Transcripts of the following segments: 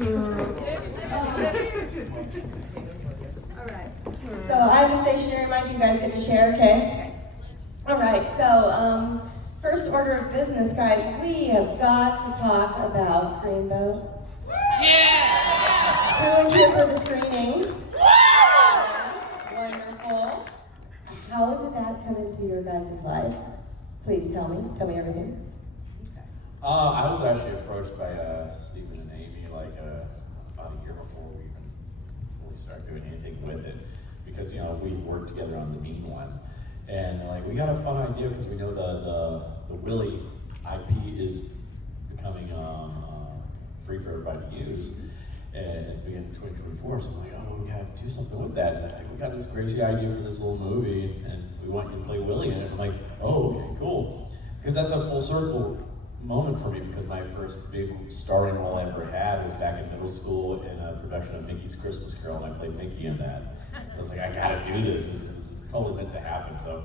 All right. So I have a stationary mic. You guys get to share, okay? All right. So first order of business, guys. We have got to talk about Screamboat. Yeah! Who was here for the screening? Wonderful. How did that come into your guys' life? Please tell me. Tell me everything. I was actually approached by Stephen and Amy like about a year before we even really started doing anything with it, because we worked together on the Mean One, and like we got a fun idea because we know the Willie IP is becoming free for everybody to use, and beginning of 2024. So I'm like, oh, we gotta do something with that. And like, we got this crazy idea for this little movie, and we want you to play Willie in it. I'm like, oh, okay, cool, because that's a full circle moment for me, because my first big starring role I ever had was back in middle school in a production of Mickey's Christmas Carol, and I played Mickey in that. So I was like, I gotta do this. This is totally meant to happen. So,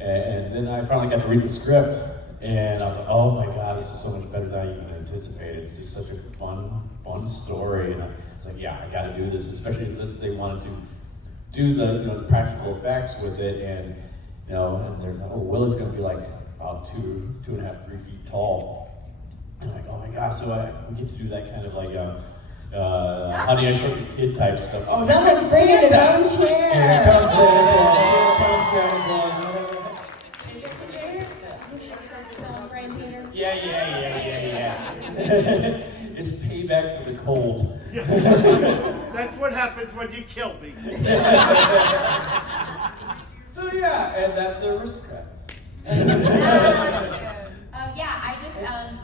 and then I finally got to read the script, and I was like, oh my God, this is so much better than I even anticipated. It's just such a fun story, and it's like, yeah, I gotta do this, especially since they wanted to do the practical effects with it, and and there's that, oh, Willie's gonna be like about 2.5, 3 feet tall. And I'm like, oh my gosh, so we get to do that kind of like, Honey, I Shrunk the Kid type stuff. Oh, someone's bringing his own chair. Here comes Santa Claus. Yeah. It's payback for the cold. That's what happens when you kill me. So yeah, and that's the Aristocrats.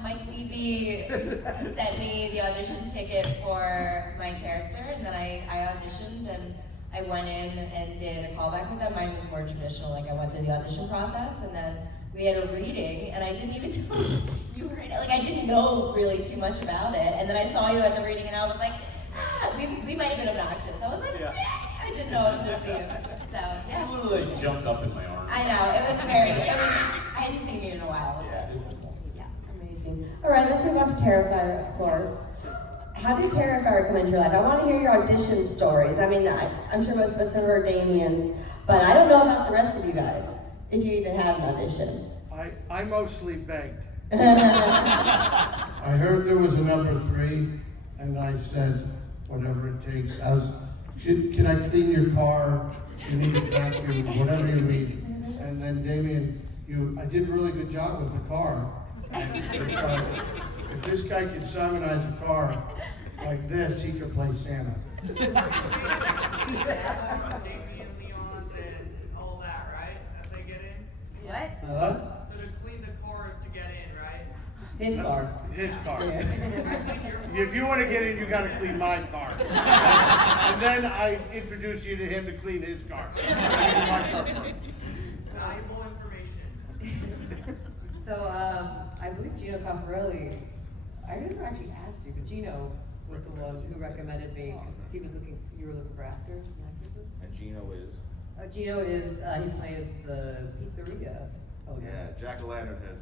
Mike Levy sent me the audition ticket for my character, and then I auditioned, and I went in and did a callback with them. Mine was more traditional, like I went through the audition process, and then we had a reading, and I didn't even know you were in it. Like, I didn't know really too much about it, and then I saw you at the reading, and I was like, we might have been obnoxious. I was like, dang, I didn't know I was going to see you. So, yeah. You literally jumped up in my arms. I know, I hadn't seen you in a while, was it? Amazing. All right, let's move on to Terrifier, of course. How did Terrifier come into your life? I want to hear your audition stories. I mean, I'm sure most of us have heard Damien's, but I don't know about the rest of you guys, if you even had an audition. I mostly begged. I heard there was a number 3, and I said, whatever it takes. Can I clean your car? You need a vacuum, whatever you need. And then Damien, I did a really good job with the car. If this guy can Simonize a car like this, he could play Santa. Damien Leon's and all that, right? As they get in? What? So to clean the car is to get in, right? His car. His car. Yeah. If you want to get in, you got to clean my car. And then I introduce you to him to clean his car. Valuable information. So, I believe Gino Caffarelli, I never actually asked you, but Gino was the one who recommended me, because you were looking for actors and actresses. And Gino is? Gino is, he plays the pizzeria owner. Yeah, Jack-o'-lantern head.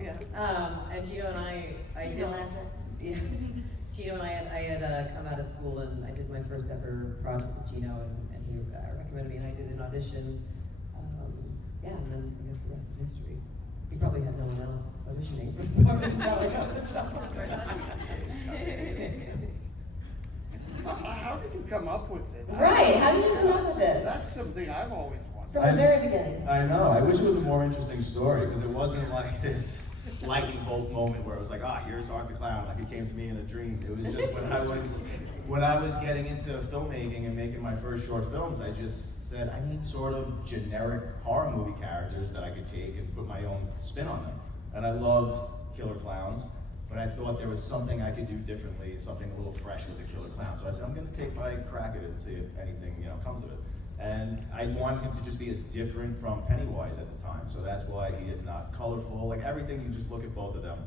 Yeah. And Gino and I did, Gino and I had come out of school, and I did my first ever project with Gino, and he recommended me, and I did an audition. And then I guess the rest is history. He probably had no one else auditioning for the part. It's not like I was a job. How did you come up with it? Right, how did you come up with this? That's something I've always wanted. From the very beginning. I know. I wish it was a more interesting story, because it wasn't like this lightning bolt moment where it was like, here's Art the Clown, like it came to me in a dream. It was just when I was getting into filmmaking and making my first short films, I just said, I need sort of generic horror movie characters that I could take and put my own spin on them. And I loved killer clowns, but I thought there was something I could do differently, something a little fresh with a killer clown. So I said, I'm gonna take my crack at it and see if anything comes of it. And I want him to just be as different from Pennywise at the time. So that's why he is not colorful. Like everything, you just look at both of them,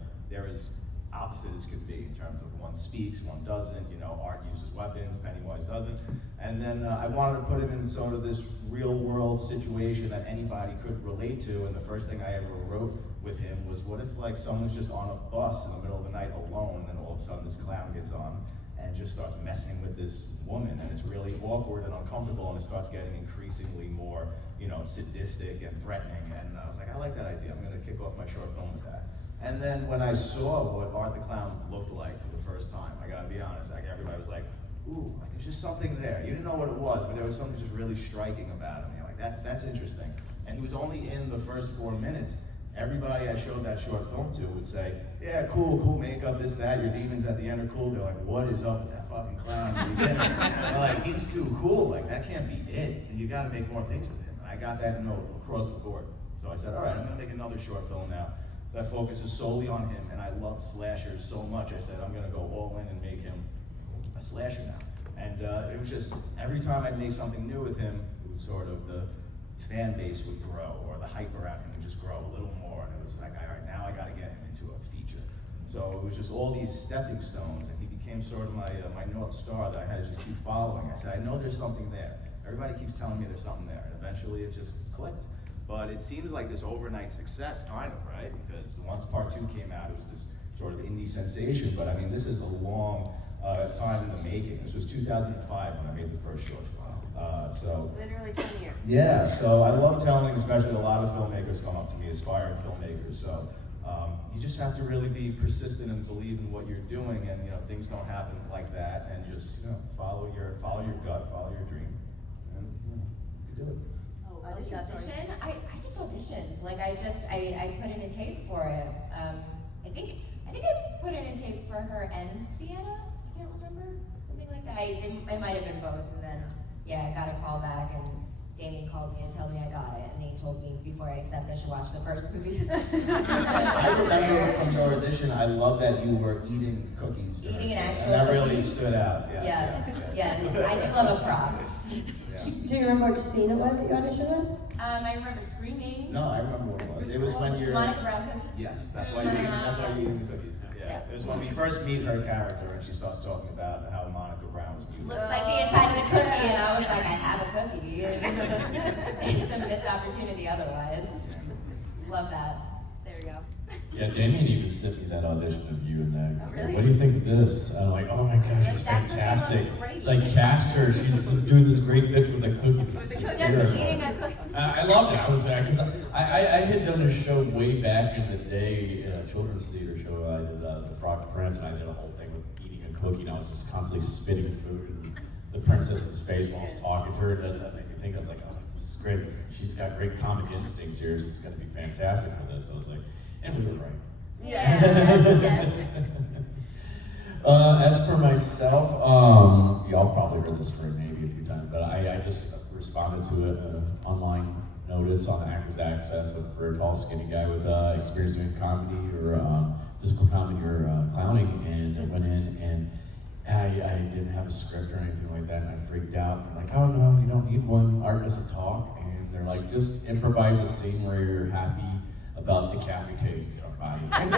opposite as can be in terms of one speaks, one doesn't, you know, Art uses weapons, Pennywise doesn't. And then I wanted to put him in sort of this real world situation that anybody could relate to, and the first thing I ever wrote with him was, what if like someone's just on a bus in the middle of the night alone, and all of a sudden this clown gets on and just starts messing with this woman, and it's really awkward and uncomfortable, and it starts getting increasingly more, you know, sadistic and threatening. And I was like, I like that idea. I'm gonna kick off my short film with that. And then when I saw what Art the Clown looked like for the first time, I gotta be honest, like everybody was like, ooh, like there's just something there. You didn't know what it was, but there was something just really striking about him. You're like, that's interesting. And he was only in the first 4 minutes. Everybody I showed that short film to would say, yeah, cool makeup, this, that, your demons at the end are cool. They're like, what is up with that fucking clown in the beginning? They're like, he's too cool, like that can't be it. And you gotta make more things with him. And I got that note across the board. So I said, all right, I'm gonna make another short film now that focuses solely on him. And I love slashers so much, I said, I'm gonna go all in and make him a slasher now. And it was just, every time I'd make something new with him, it was sort of the fan base would grow, or the hype around him would just grow a little more, and it was like, all right, now I gotta get him into a feature. So it was just all these stepping stones, and he became sort of my North Star that I had to just keep following. I said, I know there's something there. Everybody keeps telling me there's something there, and eventually it just clicked. But it seems like this overnight success, kind of, right? Because once part 2 came out, it was this sort of indie sensation, but I mean, this is a long time in the making. This was 2005 when I made the first short film. So literally 20 years. Yeah, so I love telling, especially a lot of filmmakers come up to me, aspiring filmmakers. So you just have to really be persistent and believe in what you're doing, and you know things don't happen like that. And just follow your gut, follow your dream, and you do it. Oh, Audition? I just auditioned. Like I put in a tape for it. I think I put in a tape for her and Sienna. I can't remember, something like that. It might have been both, and then yeah, I got a call back, and Damien called me and told me I got it, and he told me before I accepted I should watch the first movie. I remember from your audition, I love that you were eating cookies. Eating an actual and that cookie? really stood out. Yes, I do love a prop. Do you remember which scene it was that you auditioned with? I remember screaming. No, I remember what it was. It was when you're. Monica Brown cookie? Yes, that's why you're eating the cookies. Yeah. It was when we first meet her character, and she starts talking about how Monica Brown was beautiful. Looks like the inside of the cookie, and I was like, I have a cookie. It's a missed opportunity otherwise. Love that. There we go. Yeah, Damien even sent me that audition of you and that. He's Oh, really? like, what do you think of this? And I'm like, oh my gosh, she's That cookie fantastic. looks great. It's like, cast her. She's just doing this great bit with a cookie. This is Just hysterical. eating a cookie. I loved it. I was there because I had done a show way back in the day, in a children's theater show. I did The Frog Prince, and I did a whole thing with eating a cookie, and I was just constantly spitting food in the princess's face while I was talking to her. That made me think, I was like, oh, this is great. She's got great comic instincts here. She's going to be fantastic for this. I was like, and we were right. Yeah. As for myself, y'all probably heard this for maybe a few times, but I just responded to an online notice on Actors Access for a tall, skinny guy with experience doing comedy or physical comedy or clowning, and I went in and I didn't have a script or anything like that, and I freaked out. They're like, oh no, you don't need one, art doesn't talk, and they're like, just improvise a scene where you're happy about decapitating somebody, and go.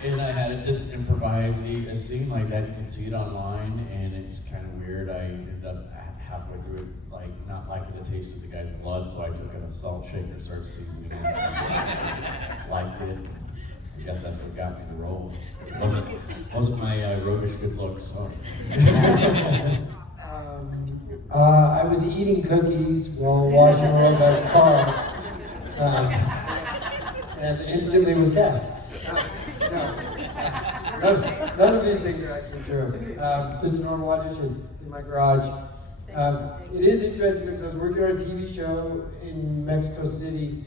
And I had to just improvise a scene like that. You can see it online, and it's kind of weird. I ended up halfway through it, like, not liking the taste of the guy's blood, so I took an salt shaker and started seasoning it. Liked it. I guess that's what got me the role. It wasn't my roguish good looks, so. I was eating cookies while washing Roebuck's car, and instantly was cast. None of these things are actually true. Just a normal audition in my garage. It is interesting because I was working on a TV show in Mexico City,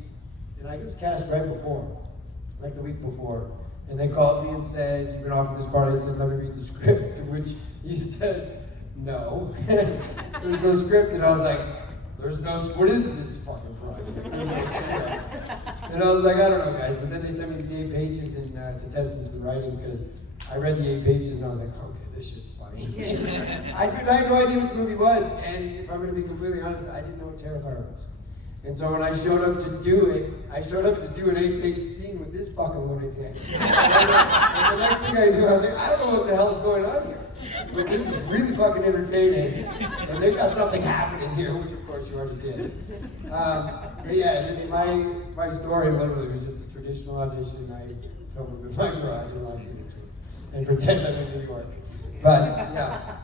and I was cast right before, like the week before. And they called me and said, "You've been offered this part." I said, "Let me read the script," to which you said, "No." There's no script, and I was like, what is this fucking project? There's no script. And I was like, I don't know, guys. But then they sent me these 8 pages, and it's a testament to the writing, because I read the 8 pages, and I was like, okay, this shit's funny. I had no idea what the movie was, and if I'm going to be completely honest, I didn't know what Terrifier was. And so when I showed up to do it, I showed up to do an 8-page scene with this this fucking lunatic. And the next thing I do, I was like, I don't know what the hell's going on here. But this is really fucking entertaining. And they've got something happening here, which of course you already did. But yeah, my story literally was just a traditional audition. I filmed in my garage in Los Angeles and pretend I'm in New York. But yeah.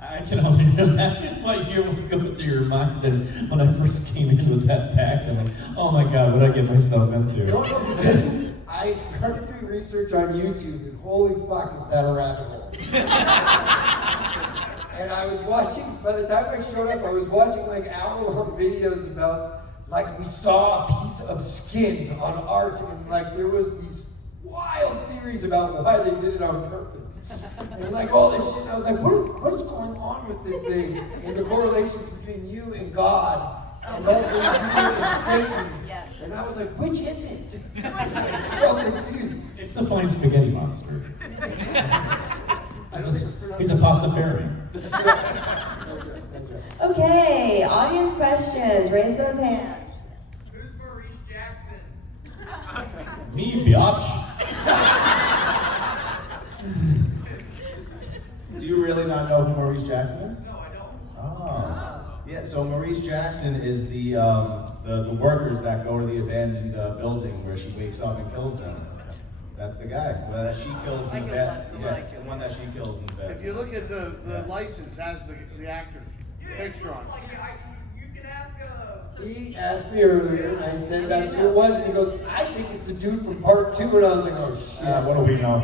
I can only imagine what year was going through your mind and when I first came in with that pack. I'm like, oh my God, what did I get myself into? No, because I started doing research on YouTube, and holy fuck, is that a rabbit hole. And I was watching, by the time I showed up, I was watching like hour-long videos about, like, we saw a piece of skin on art, and like there was these wild theories about why they did it on purpose. And like all this shit, and I was like, what is going on with this thing? And the correlations between you and God, and also you and Satan. And I was like, which is it? I'm so confused. It's the flying spaghetti monster. He's a Pastafarian. That's right. That's right. Okay, audience questions. Raise those hands. Who's Maurice Jackson? Me, biatch. Do you really not know who Maurice Jackson is? No, I don't. Oh. Yeah, so Maurice Jackson is the workers that go to the abandoned building where she wakes up and kills them. That's the guy that she kills in bed. Yeah, the one that she kills in bed. If you look at the license, has the actor's picture on it. Like, you can ask He asked me earlier, and I said that's who it was, and he goes, I think it's the dude from part 2, and I was like, oh shit. What do we know?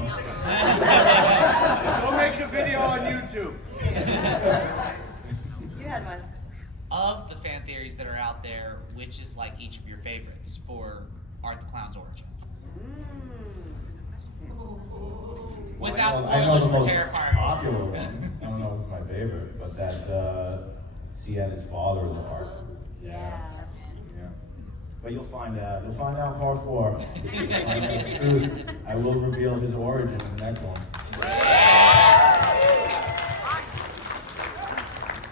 Go make a video on YouTube. You had one. Of the fan theories that are out there, which is like each of your favorites for Art the Clown's origin? Without I know spoilers the for most Terrifier. popular one. I don't know if it's my favorite, but that Sienna's father is Art. Yeah. Yeah. But you'll find out. You'll find out in part 4. You'll find out the truth. I will reveal his origin in the next one.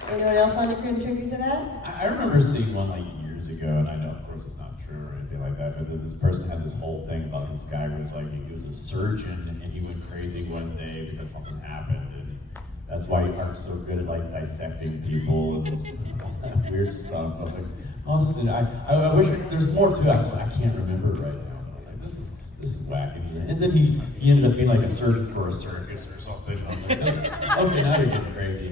Anyone else want to contribute to that? I remember seeing one like years ago, and I know, of course, it's not true or anything like that, but this person had this whole thing about this guy who was like, he was a surgeon, and he went crazy one day because something happened, and that's why Art's so good at like dissecting people and all that weird stuff. I was like, oh, this is, I wish there's more to it. I can't remember right now. I was like, this is wacky. And then he ended up being like a surgeon for a circus or something. I was like, okay, now you're getting crazy.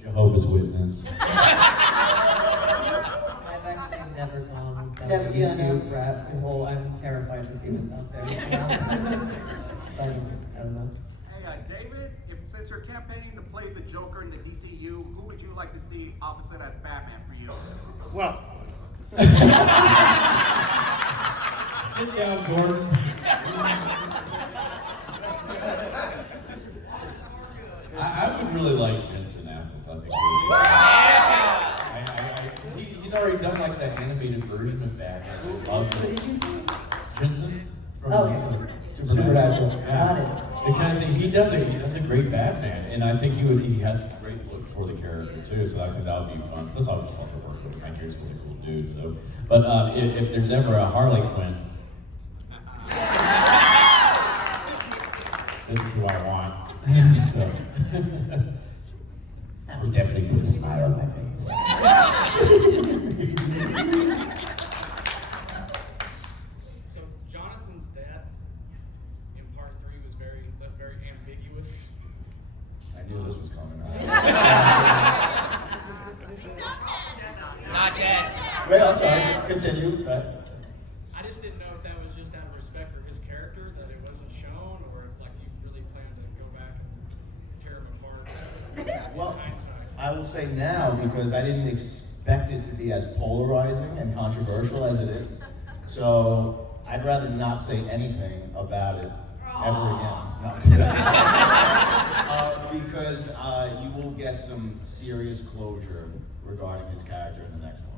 Jehovah's Witness. I've actually never gone down Never the been on YouTube rabbit hole. I'm terrified to see what's out there. I don't know. Hey, David, since you're campaigning to play the Joker in the DCU, who would you like to see opposite as Batman for you? Well, Sit down, Gordon. I would really like Jensen Ackles. I think he's already done like the animated version of Batman. I love this. What did you say? Jensen from Supernatural. Yeah. Got it. Because he does a great Batman, and I think he has a great look for the character too. So I think that would be fun. Plus, I'll just love to work with him. I hear he's a really cool dude. So, but if there's ever a Harley Quinn, this is who I want. So, that would definitely put a smile on my face. So Jonathan's death in part 3 was very ambiguous. I knew this was coming. Not dead. Wait, I'm sorry. Continue. Right. I just didn't know if that was just out of respect for his character that it wasn't shown, or if like you really planned to go back and tear him apart. Well, in hindsight. I will say now because I didn't expect it to be as polarizing and controversial as it is. So I'd rather not say anything about it ever again. No, I'm kidding. Because you will get some serious closure regarding his character in the next one.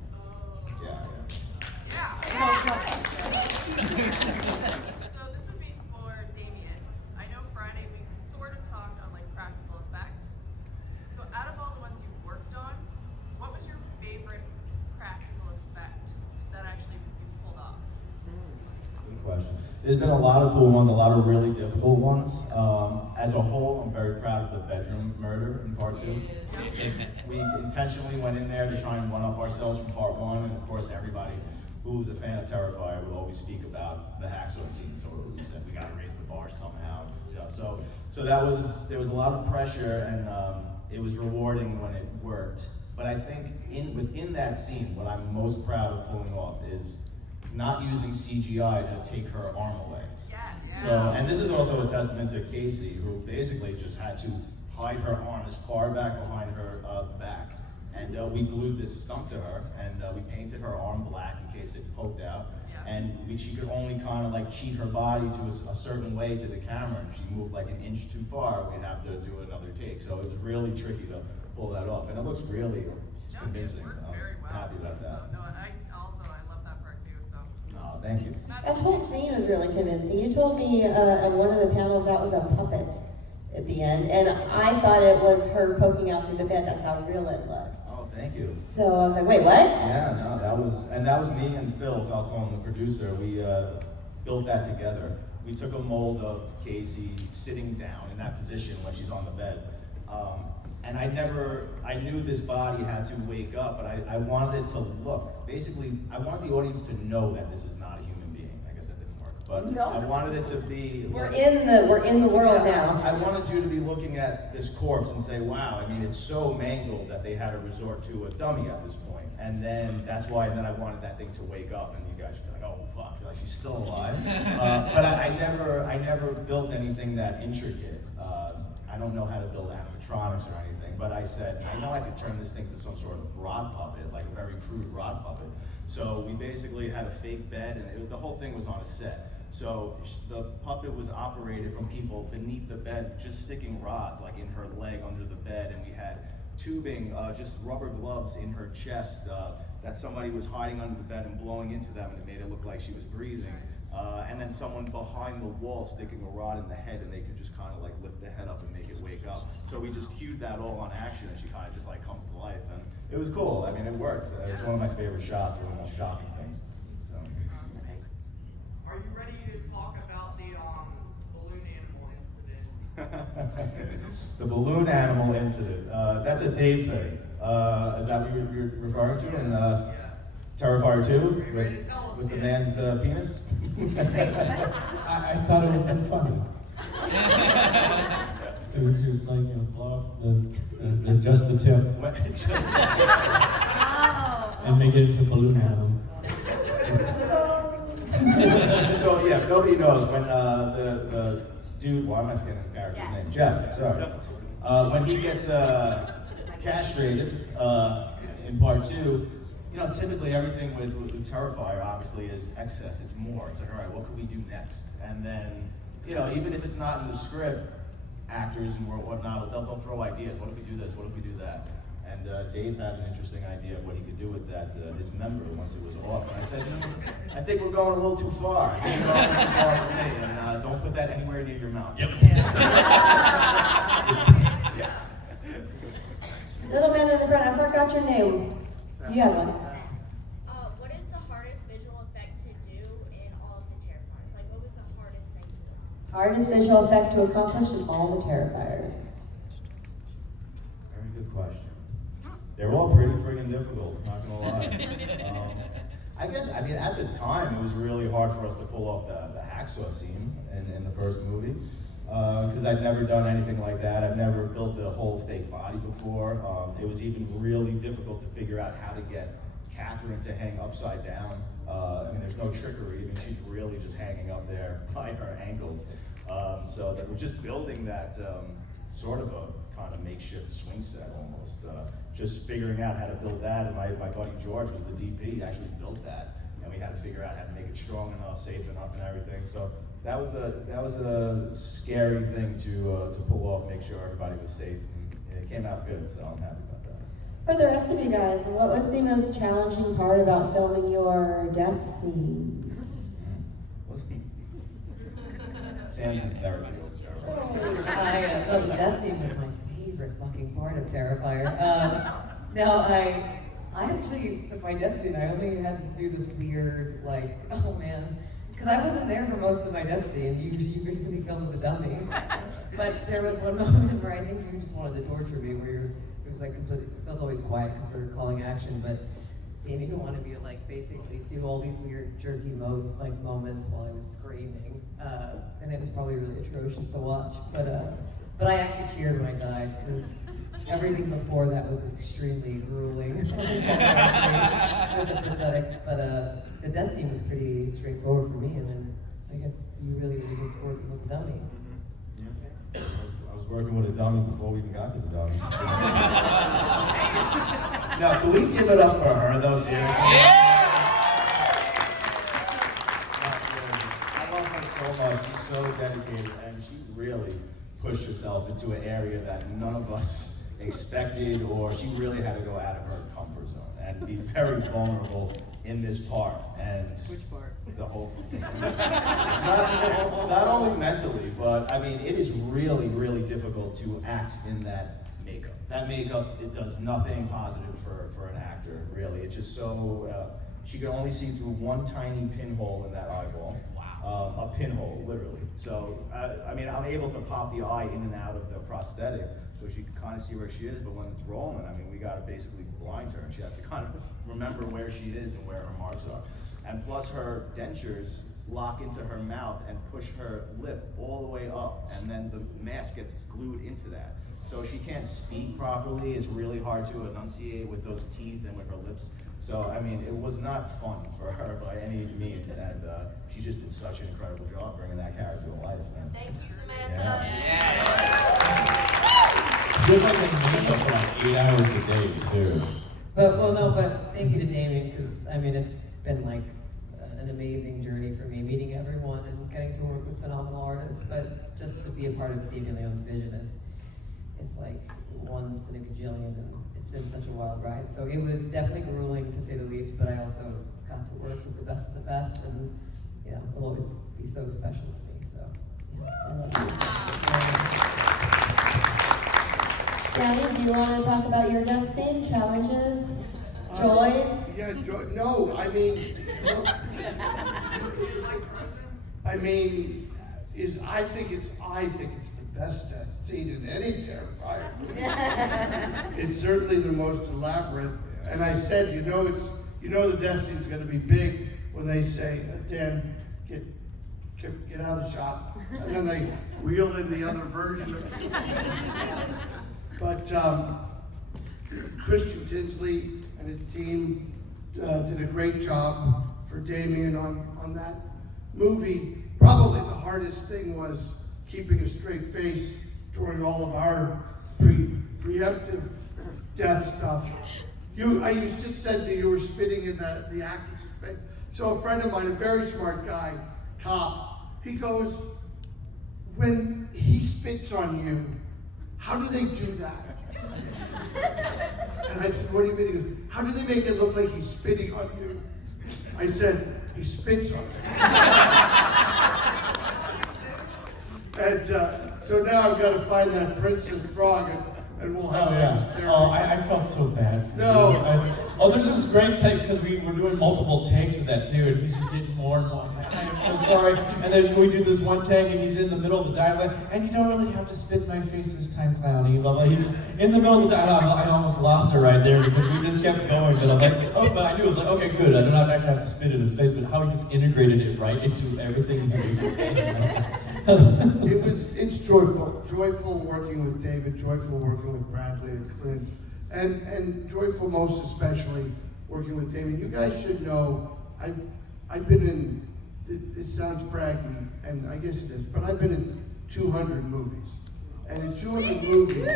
Yeah. So this would be for Damien. I know Friday we sort of talked on like practical effects. So out of all the ones you've worked on, what was your favorite practical effect that actually you pulled off? good question. There's been a lot of cool ones, a lot of really difficult ones. As a whole, I'm very proud of the bedroom murder in part 2. We intentionally went in there to try and one-up ourselves from part 1, and of course everybody who's a fan of Terrifier would always speak about the hacksaw scene, so we said we gotta raise the bar somehow. So there was a lot of pressure, and it was rewarding when it worked. But I think within that scene, what I'm most proud of pulling off is not using CGI to take her arm away. So, and this is also a testament to Casey, who basically just had to hide her arm as far back behind her back. And we glued this stump to her, and we painted her arm black in case it poked out. And she could only kind of like cheat her body to a certain way to the camera. If she moved like an inch too far, we'd have to do another take. So it was really tricky to pull that off, and it looks really convincing. I'm happy about that. I love that part too. So. Oh, thank you. That whole scene was really convincing. You told me on one of the panels that was a puppet at the end, and I thought it was her poking out through the bed. That's how real it looked. Oh, thank you. So I was like, wait, what? Yeah, no, that was me and Phil Falcone, the producer. We built that together. We took a mold of Casey sitting down in that position when she's on the bed. And I knew this body had to wake up, but I wanted it to look, basically, I wanted the audience to know that this is not a human being. I guess that didn't work, but No. I wanted it to be. We're in the world now. I wanted you to be looking at this corpse and say, wow, I mean, it's so mangled that they had to resort to a dummy at this point. And then that's why, and then I wanted that thing to wake up, and you guys should be like, oh fuck, like she's still alive. But I never built anything that intricate. I don't know how to build animatronics or anything, but I said, I know I could turn this thing to some sort of rod puppet, like a very crude rod puppet. So we basically had a fake bed, and the whole thing was on a set. So the puppet was operated from people beneath the bed, just sticking rods like in her leg under the bed, and we had tubing, just rubber gloves in her chest that somebody was hiding under the bed and blowing into them, and it made it look like she was breathing. And then someone behind the wall sticking a rod in the head, and they could just kind of like lift the head up and make it wake up. So we just cued that all on action, and she kind of just like comes to life, and it was cool. I mean, it worked. It's one of my favorite shots, one of the most shocking things. So. Are you ready to talk about the balloon animal incident? The balloon animal incident. That's a Dave thing. Is that what you're referring to in Terrifier 2 with the man's penis? I thought it would have been funny. to just like, blow up just the tip and make it into balloon animal. So yeah, nobody knows when the dude, why am I forgetting the character's name? Jeff, sorry. When he gets castrated in part 2, you know, typically everything with Terrifier obviously is excess, it's more. It's like, all right, what could we do next? And then, you know, even if it's not in the script, actors and whatnot, they'll throw ideas. What if we do this? What if we do that? And Dave had an interesting idea of what he could do with that, his member, once it was off. And I said, I think we're going a little too far. I think we're going too far for me. And don't put that anywhere near your mouth. Yep. Yeah. Little man in the front, I forgot your name. You have one. What is the hardest visual effect to do in all of the Terrifiers? Like, what was the hardest thing to do? Hardest visual effect to accomplish in all the Terrifiers. Very good question. They were all pretty friggin' difficult, not gonna lie. I guess, I mean, at the time, it was really hard for us to pull off the hacksaw scene in the first movie. Because I'd never done anything like that. I've never built a whole fake body before. It was even really difficult to figure out how to get Catherine to hang upside down. I mean, there's no trickery. I mean, she's really just hanging up there by her ankles. So that we're just building that sort of a kind of makeshift swing set almost. Just figuring out how to build that. And my buddy George was the DP, he actually built that. And we had to figure out how to make it strong enough, safe enough, and everything. So that was a scary thing to pull off, make sure everybody was safe, and it came out good, so I'm happy about that. For the rest of you guys, what was the most challenging part about filming your death scenes? Sam's in therapy over Terrifier. The death scene was my favorite fucking part of Terrifier. Now I actually, with my death scene, I only had to do this weird, like, oh man, Because I wasn't there for most of my death scene. You basically filmed the dummy. But there was one moment where I think you just wanted to torture me, where it was like completely, it felt always quiet because we were calling action, but Damien wanted me to like basically do all these weird jerky moments while I was screaming. And it was probably really atrocious to watch. But I actually cheered when I died because everything before that was extremely grueling with the prosthetics. But the death scene was pretty straightforward for me, and then I guess you really were just working with the dummy. Yeah. I was working with a dummy before we even got to the dummy. Now, can we give it up for her though, seriously? I love her so much. She's so dedicated, and she really pushed herself into an area that none of us expected, or she really had to go out of her comfort zone and be very vulnerable in this part. And which part? The whole thing. Not only mentally, but I mean, it is really, really difficult to act in that makeup. That makeup, it does nothing positive for an actor, really. It's just so, she could only see through one tiny pinhole in that eyeball. Wow. A pinhole, literally. So, I mean, I'm able to pop the eye in and out of the prosthetic, so she can kind of see where she is, but when it's rolling, I mean, we gotta basically blind her, and she has to kind of remember where she is and where her marks are. And plus her dentures lock into her mouth and push her lip all the way up, and then the mask gets glued into that. So she can't speak properly. It's really hard to enunciate with those teeth and with her lips. So, I mean, it was not fun for her by any means, and she just did such an incredible job bringing that character to life. And, thank you, Samantha. She was like in makeup for like 8 hours a day, too. But thank you to Damien, because I mean, it's been like an amazing journey for me, meeting everyone and getting to work with phenomenal artists. But just to be a part of Damien Leone's vision it's like once in a gajillion, and it's been such a wild ride. So it was definitely grueling, to say the least, but I also got to work with the best of the best, and you know, it'll always be so special to me. So yeah, I love you. Danny, do you want to talk about your death scene, challenges, joys? Yeah, no, I mean, I think it's the best death scene in any Terrifier movie. It's certainly the most elaborate. And I said, you know the death scene's going to be big when they say, Dan, get out of the shot. And then they wheel in the other version of it. But Christian Tinsley and his team did a great job for Damien on that movie. Probably the hardest thing was keeping a straight face during all of our preemptive death stuff. I just said that you were spitting in the actor's face. So a friend of mine, a very smart guy, cop, he goes, when he spits on you, how do they do that? And I said, what do you mean? He goes, how do they make it look like he's spitting on you? I said, he spits on me. And so now I've got to find that princess frog, and we'll have it. Oh, I felt so bad for you. There's this great take, because we were doing multiple takes of that too, and he's just getting more and more. I am so sorry. And then we do this one take, and he's in the middle of the dialogue, and you don't really have to spit in my face this time, Clowny. Blah, blah. He's in the middle of the dialogue. I almost lost her right there because we just kept going. But I'm like, oh, but I knew it was like, okay, good. I don't actually have to spit in his face, but how he just integrated it right into everything he was saying. It's joyful working with David, joyful working with Bradley and Clint, and joyful most especially working with Damien. You guys should know, I've been in, it sounds braggy, and I guess it is, but I've been in 200 movies. And in 200 movies,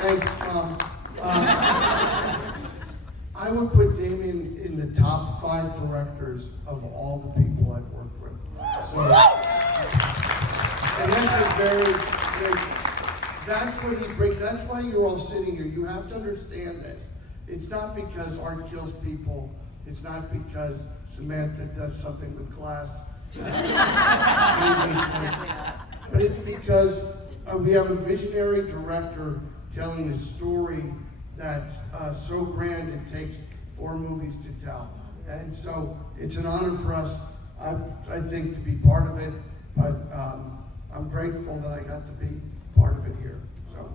thanks, Mom. I would put Damien in the top 5 directors of all the people I've worked with. So, and that's a very, that's what he brings, that's why you're all sitting here. You have to understand this. It's not because art kills people. It's not because Samantha does something with glass. But it's because we have a visionary director telling a story that's so grand it takes 4 movies to tell. And so it's an honor for us, I think, to be part of it, but I'm grateful that I got to be part of it here, so.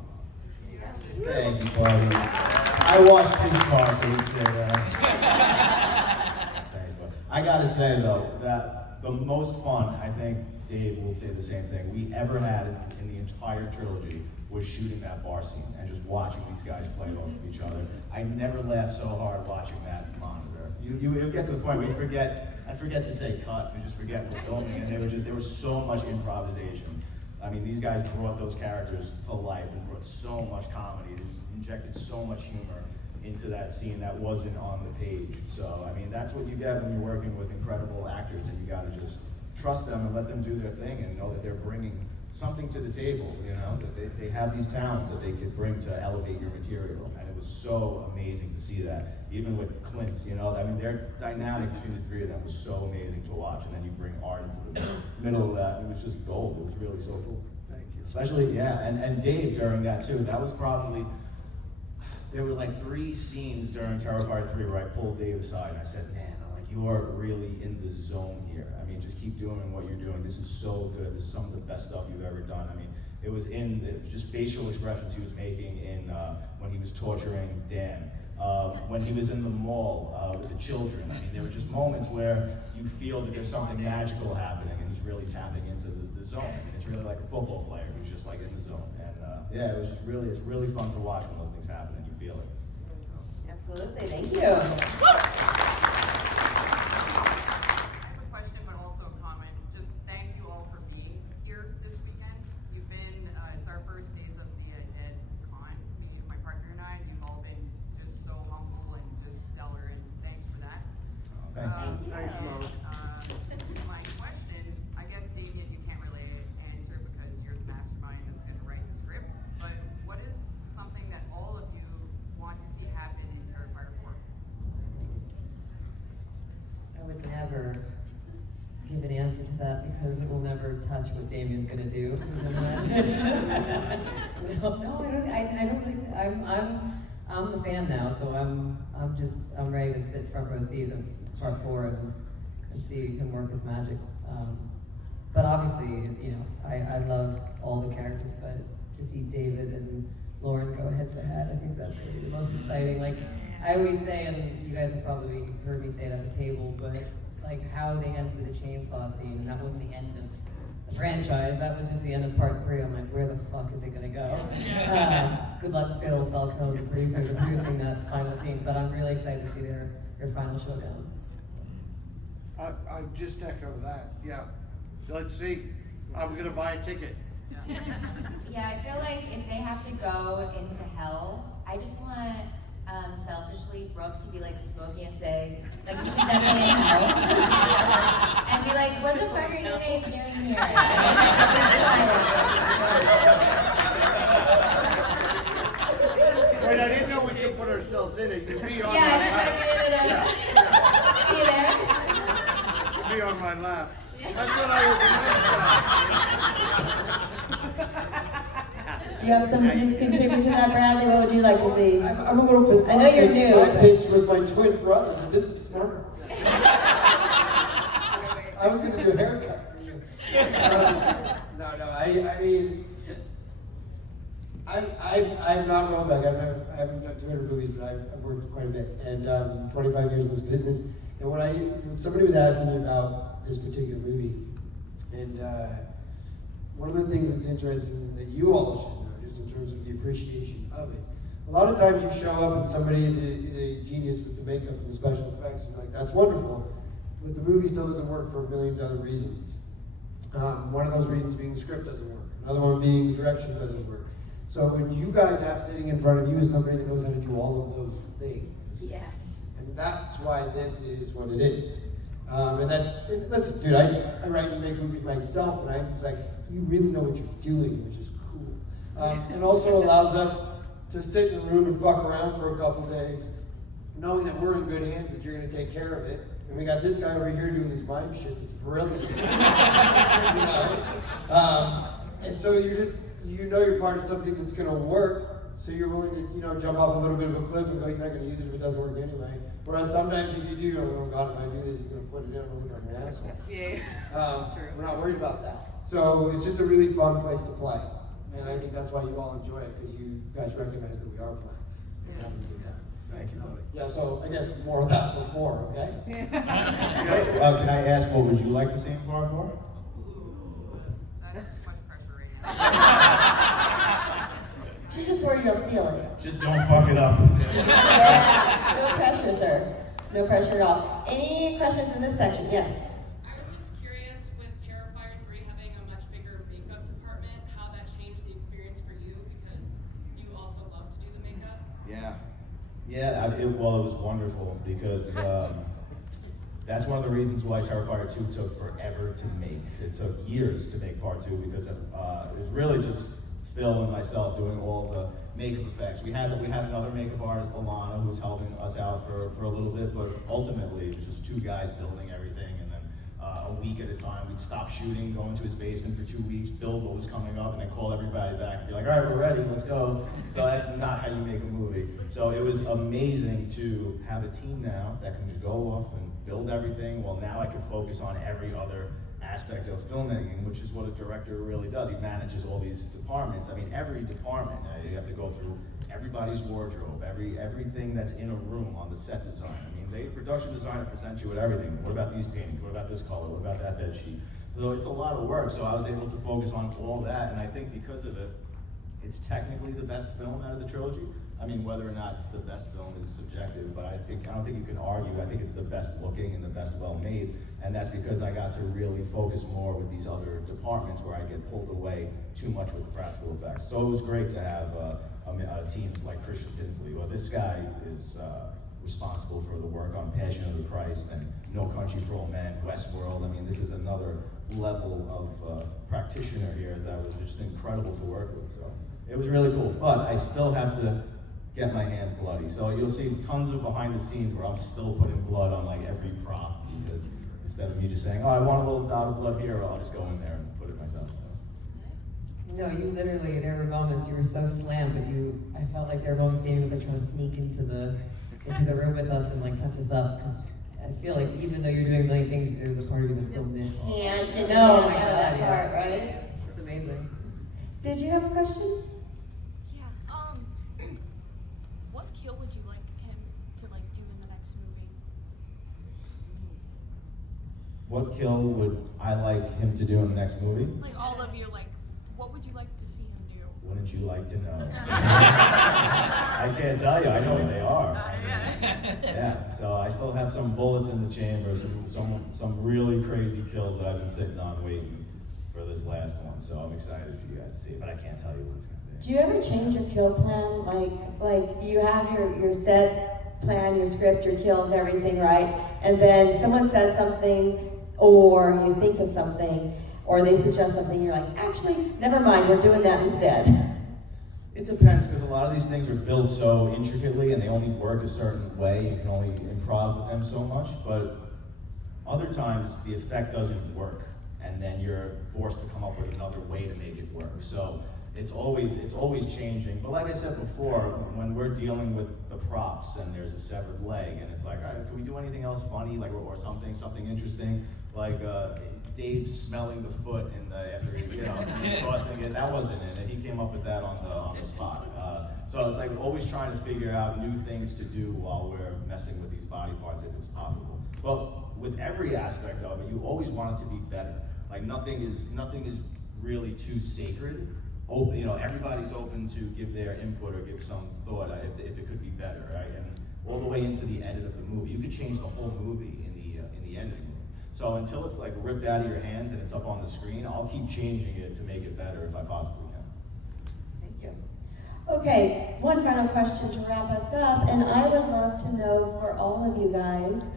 Thank you, buddy. I washed his car, so he'd say that. Thanks, buddy. I gotta say, though, that the most fun, I think Dave will say the same thing, we ever had in the entire trilogy was shooting that bar scene and just watching these guys play off of each other. I never laughed so hard watching that monitor. You get to the point where I'd forget to say cut, we just forget we're filming, and there was so much improvisation. I mean, these guys brought those characters to life and brought so much comedy, and injected so much humor into that scene that wasn't on the page. So, I mean, that's what you get when you're working with incredible actors, and you gotta just trust them and let them do their thing and know that they're bringing something to the table, you know, that they have these talents that they could bring to elevate your material. And it was so amazing to see that, even with Clint, you know, I mean, their dynamic between the three of them was so amazing to watch. And then you bring Art into the middle of that, it was just gold. It was really so cool. Thank you. Especially, yeah, and Dave during that too. That was probably, there were like 3 scenes during Terrifier 3 where I pulled Dave aside and I said, man, you are really in the zone here. I mean, just keep doing what you're doing. This is so good. This is some of the best stuff you've ever done. I mean, it was just facial expressions he was making in when he was torturing Dan. When he was in the mall with the children. I mean, there were just moments where you feel that there's something magical happening and he's really tapping into the zone. I mean, it's really like a football player who's just like in the zone. And yeah, it was just really, it's really fun to watch when those things happen and you feel it. Absolutely, thank you. Thank you all for being here this weekend. You've been, it's our first days of the Dead Con, me, my partner and I, and you've all been just so humble and just stellar, and thanks for that. Thank you. Thanks, Mo. My question, I guess, Damien, you can't really answer because you're the mastermind that's going to write the script, but what is something that all of you want to see happen in Terrifier 4? I would never give an answer to that because it will never touch what Damien's gonna do. No, I don't really. I'm the fan now, so I'm ready to sit front row seat of part 4 and see him work his magic. But obviously, you know, I love all the characters, but to see David and Lauren go head to head, I think that's gonna be the most exciting. Like I always say, and you guys have probably heard me say it at the table, but like how they ended with the chainsaw scene, and that wasn't the end of the franchise, that was just the end of part 3. I'm like, where the fuck is it gonna go? Good luck, Phil Falcone, the producer, producing that final scene, but I'm really excited to see their final showdown. I just echo that, yeah. Let's see, I'm gonna buy a ticket. Yeah, I feel like if they have to go into hell, I just want selfishly Brooke to be like smoking a cig, like she's definitely in hell, and be like, what the fuck are you guys doing here? That's what I Wait, I didn't know we could put ourselves in it. You'd be on Yeah, my I'm lap. gonna be in it. See you there? You'd be on my lap. That's what I was Do you have something to contribute to that, Bradley? What would you like to see? I'm a little pissed off. I know you're because new, My but- pitch was my twin brother, but this is smarter. I was going to do a haircut for you. I mean, I'm not Roebuck. I haven't done 200 movies, but I've worked quite a bit, and 25 years in this business. And when somebody was asking me about this particular movie, and one of the things that's interesting that you all should know, just in terms of the appreciation of it. A lot of times you show up and somebody is a genius with the makeup and the special effects, and you're like, that's wonderful, but the movie still doesn't work for a million other reasons. One of those reasons being the script doesn't work. Another one being the direction doesn't work. So what you guys have sitting in front of you is somebody that knows how to do all of those things. Yeah. And that's why this is what it is. Listen, dude, I write and make movies myself, and I was like, you really know what you're doing, which is cool. And also allows us to sit in a room and fuck around for a couple days, knowing that we're in good hands, that you're gonna take care of it. And we got this guy over here doing this mime shit that's brilliant. You know? And so you know you're part of something that's gonna work, so you're willing to, jump off a little bit of a cliff and go, he's not gonna use it if it doesn't work anyway. Whereas sometimes if you do, you're like, oh God, if I do this, he's gonna put it in and look like an asshole. Yeah. We're not worried about that. So it's just a really fun place to play. And I think that's why you all enjoy it, because you guys recognize that we are playing. And having a good time. Thank you, buddy. Yeah, so I guess more of that for 4, okay? Can I ask, what would you like to see him for? That's too much pressure right now. She's just worried you'll steal it. Just don't fuck it up. Yeah, no pressure, sir. No pressure at all. Any questions in this section? Yes. I was just curious, with Terrifier 3 having a much bigger makeup department, how that changed the experience for you, because you also love to do the makeup. It was wonderful because that's one of the reasons why Terrifier 2 took forever to make. It took years to make part 2 because it was really just Phil and myself doing all the makeup effects. We had another makeup artist, Alana, who was helping us out for a little bit, but ultimately it was just 2 guys building everything, and then a week at a time we'd stop shooting, go into his basement for 2 weeks, build what was coming up, and then call everybody back and be like, all right, we're ready, let's go. So that's not how you make a movie. So it was amazing to have a team now that can just go off and build everything. Well, now I can focus on every other aspect of filmmaking, which is what a director really does. He manages all these departments. I mean, every department, you have to go through everybody's wardrobe, everything that's in a room on the set design. I mean, the production designer presents you with everything. What about these paintings? What about this color? What about that bed sheet? So it's a lot of work, so I was able to focus on all that, and I think because of it, it's technically the best film out of the trilogy. I mean, whether or not it's the best film is subjective, but I don't think you can argue. I think it's the best looking and the best well made, and that's because I got to really focus more with these other departments where I get pulled away too much with the practical effects. So it was great to have teams like Christian Tinsley. Well, this guy is responsible for the work on Passion of the Christ and No Country for Old Men, Westworld. I mean, this is another level of practitioner here that was just incredible to work with. So it was really cool, but I still have to get my hands bloody. So you'll see tons of behind the scenes where I'm still putting blood on like every prop, because instead of me just saying, oh, I want a little dot of blood here, I'll just go in there and put it myself. No, you literally, there were moments you were so slammed, but I felt like there were moments Damien was like trying to sneak into the room with us and like touch us up, because I feel like even though you're doing a million things, there's a part of you that still missed. And no, my God, that yeah. part, right? It's amazing. Did you have a question? What kill would you like him to do in the next movie? What kill would I like him to do in the next movie? Like all of you, what would you like to see him do? Wouldn't you like to know? I can't tell you, I know what they are. Yeah, so I still have some bullets in the chamber, some really crazy kills that I've been sitting on waiting for this last one, so I'm excited for you guys to see it, but I can't tell you what it's going to be. Do you ever change your kill plan? Like you have your set plan, your script, your kills, everything, right? And then someone says something, or you think of something, or they suggest something, you're like, actually, never mind, we're doing that instead. It depends, because a lot of these things are built so intricately and they only work a certain way. You can only improv with them so much, but other times the effect doesn't work, and then you're forced to come up with another way to make it work. So it's always changing. But like I said before, when we're dealing with the props and there's a severed leg, and it's like, all right, can we do anything else funny, or something interesting, like Dave smelling the foot after tossing it. That wasn't in it. He came up with that on the spot. So it's like always trying to figure out new things to do while we're messing with these body parts if it's possible. Well, with every aspect of it, you always want it to be better. Like nothing is really too sacred. Everybody's open to give their input or give some thought if it could be better, right? And all the way into the edit of the movie, you could change the whole movie in the editing room. So until it's like ripped out of your hands and it's up on the screen, I'll keep changing it to make it better if I possibly can. Thank you. Okay, one final question to wrap us up, and I would love to know for all of you guys,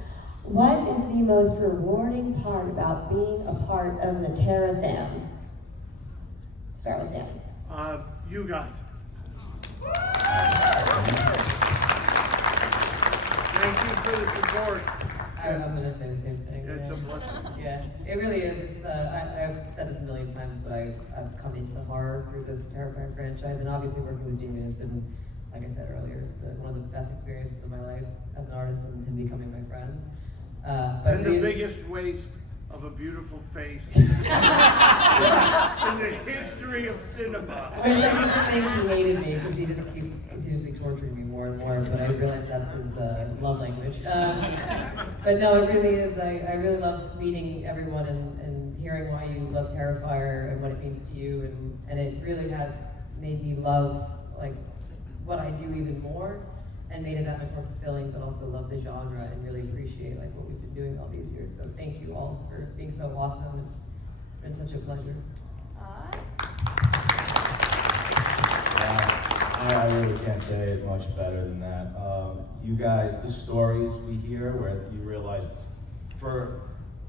what is the most rewarding part about being a part of the Terrifam? Start with Dan. You guys. Thank you for the support. I'm gonna say the same thing. It's a blessing. Yeah, it really is. It's I've said this a million times, but I've come into horror through the Terrifier franchise, and obviously working with Damien has been, like I said earlier, one of the best experiences of my life as an artist and him becoming my friend. But And the biggest waste of a beautiful face in the history of cinema. Which I used to think he hated me because he just keeps continuously torturing me more and more, but I realize that's his love language. But no, it really is. I really love meeting everyone and hearing why you love Terrifier and what it means to you, and it really has made me love like what I do even more and made it that much more fulfilling, but also love the genre and really appreciate like what we've been doing all these years. So thank you all for being so awesome. It's been such a pleasure. I really can't say it much better than that. You guys, the stories we hear where you realize, for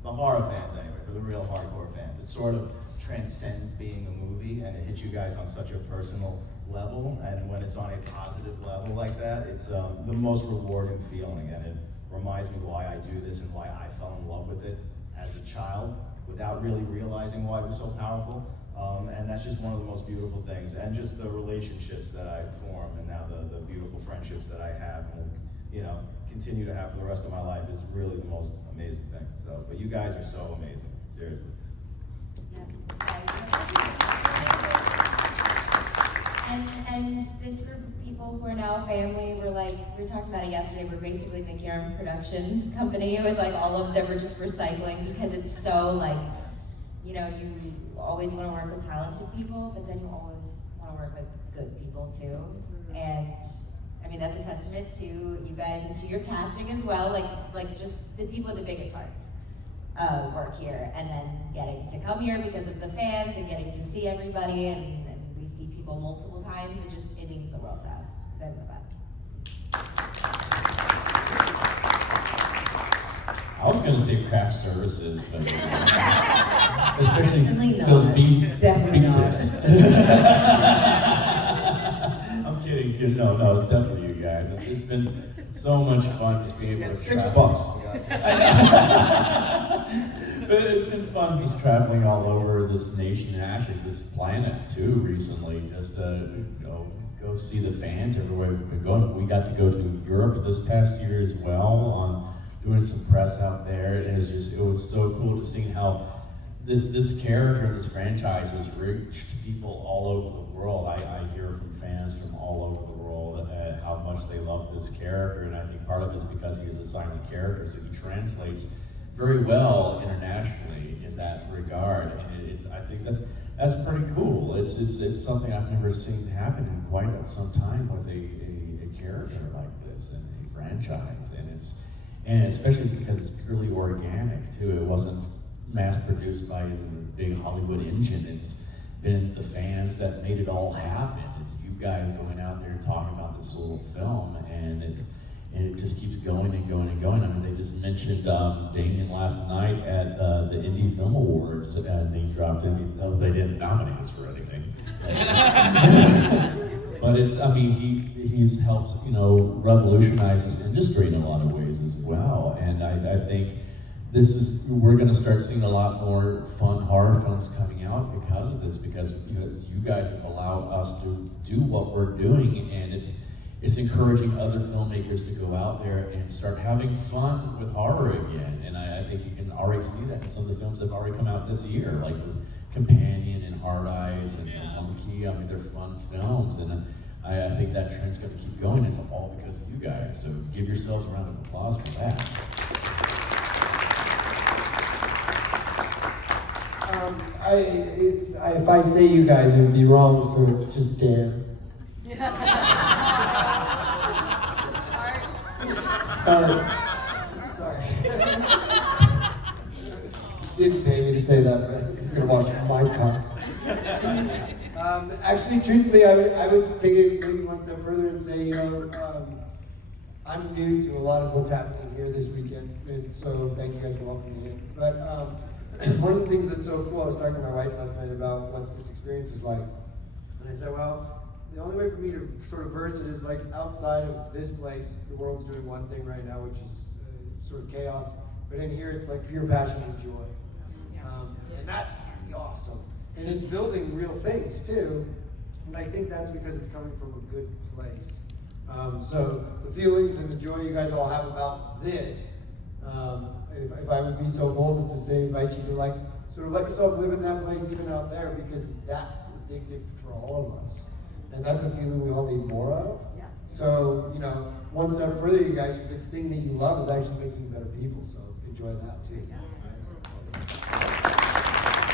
the horror fans anyway, for the real hardcore fans, it sort of transcends being a movie, and it hits you guys on such a personal level, and when it's on a positive level like that, it's the most rewarding feeling, and it reminds me why I do this and why I fell in love with it as a child without really realizing why it was so powerful. And that's just one of the most beautiful things, and just the relationships that I form, and now the beautiful friendships that I have, and will, continue to have for the rest of my life is really the most amazing thing. So, but you guys are so amazing, seriously. And this group of people who are now a family, we were talking about it yesterday, we're basically making our own production company with like all of them, we're just recycling because it's so like, you always want to work with talented people, but then you always want to work with good people too. And I mean, that's a testament to you guys and to your casting as well, like just the people with the biggest hearts work here, and then getting to come here because of the fans and getting to see everybody, and we see people multiple times. It means the world to us. You guys are the best. I was gonna say craft services, but especially Definitely those not. beef Definitely not. tips. I'm kidding. No, it's definitely you guys. It's been so much fun just being able to $6. But it's been fun just traveling all over this nation and actually this planet too recently, just to go see the fans everywhere we've been going. We got to go to Europe this past year as well on doing some press out there. It was so cool to see how this character, this franchise has reached people all over the world. I hear from fans from all over the world how much they love this character, and I think part of it is because he is assigned a character, so he translates very well internationally in that regard, and I think that's pretty cool. It's something I've never seen happen in quite some time with a character like this and a franchise, and especially because it's purely organic too. It wasn't mass produced by a big Hollywood engine. It's been the fans that made it all happen. It's you guys going out there and talking about this little film, and it just keeps going and going and going. I mean, they just mentioned Damien last night at the Indie Film Awards. Name dropped him, though they didn't nominate us for anything. But he's helped, revolutionize this industry in a lot of ways as well. And I think we're going to start seeing a lot more fun horror films coming out because of this, because you guys have allowed us to do what we're doing, and it's encouraging other filmmakers to go out there and start having fun with horror again. And I think you can already see that in some of the films that have already come out this year, like with Companion and Hard Eyes and Monkey. I mean, they're fun films, and I think that trend's going to keep going. It's all because of you guys, so give yourselves a round of applause for that. If I say you guys, it would be wrong, so it's just Dan. Hearts. Sorry. Didn't pay me to say that, but he's gonna watch my car. Actually, truthfully, I would take it maybe one step further and say, I'm new to a lot of what's happening here this weekend, and so thank you guys for welcoming me in. But one of the things that's so cool, I was talking to my wife last night about what this experience is like, and I said, well, the only way for me to sort of verse it is like outside of this place, the world's doing one thing right now, which is sort of chaos. but in here it's like pure passion and joy. And that's pretty awesome. And it's building real things too, and I think that's because it's coming from a good place. So the feelings and the joy you guys all have about this, if I would be so bold as to say, invite you to like, sort of let yourself live in that place even out there, because that's addictive for all of us. And that's a feeling we all need more of. Yeah. So, you know, one step further, you guys, this thing that you love is actually making you better people, so enjoy that too.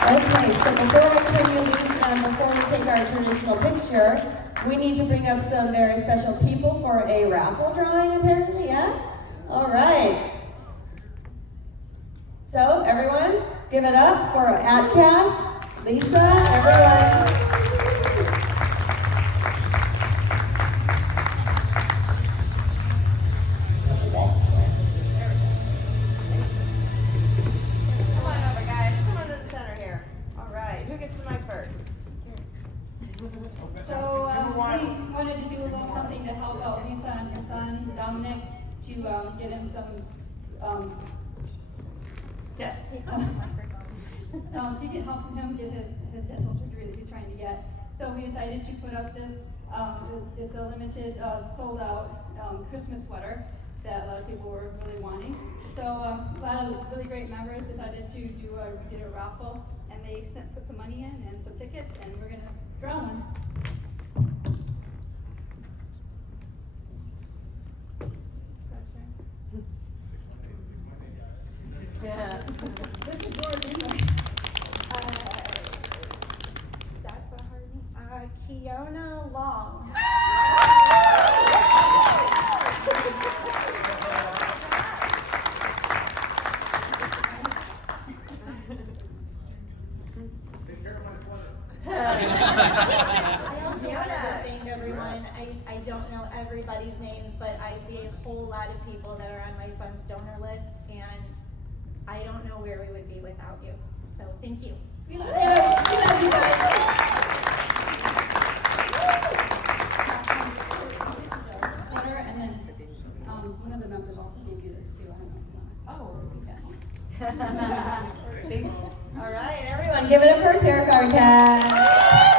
Okay, so before I turn you loose and before we take our traditional picture, we need to bring up some very special people for a raffle drawing, apparently, yeah? All right. So, everyone, give it up for AdCast, Lisa, everyone. Come on over, guys. Come on to the center here. All right. Who gets the mic first? So we wanted to do a little something to help out Lisa and her son Dominic to get him some to help him get his dental surgery that he's trying to get. So we decided to put up this. It's a limited, sold out Christmas sweater that a lot of people were really wanting. So a lot of really great members decided to did a raffle, and they put some money in and some tickets, and we're gonna draw one. Yeah. This is yours anyway. That's a hard name. Kiona Long. I also wanted to thank everyone. I don't know everybody's names, but I see a whole lot of people that are on my son's donor list, and I don't know where we would be without you. So thank you. We love you. We love you guys. Sweater, and then one of the members also gave you this too. I don't know if you want to. Oh, All right, everyone, give it up for Terrifier Cat.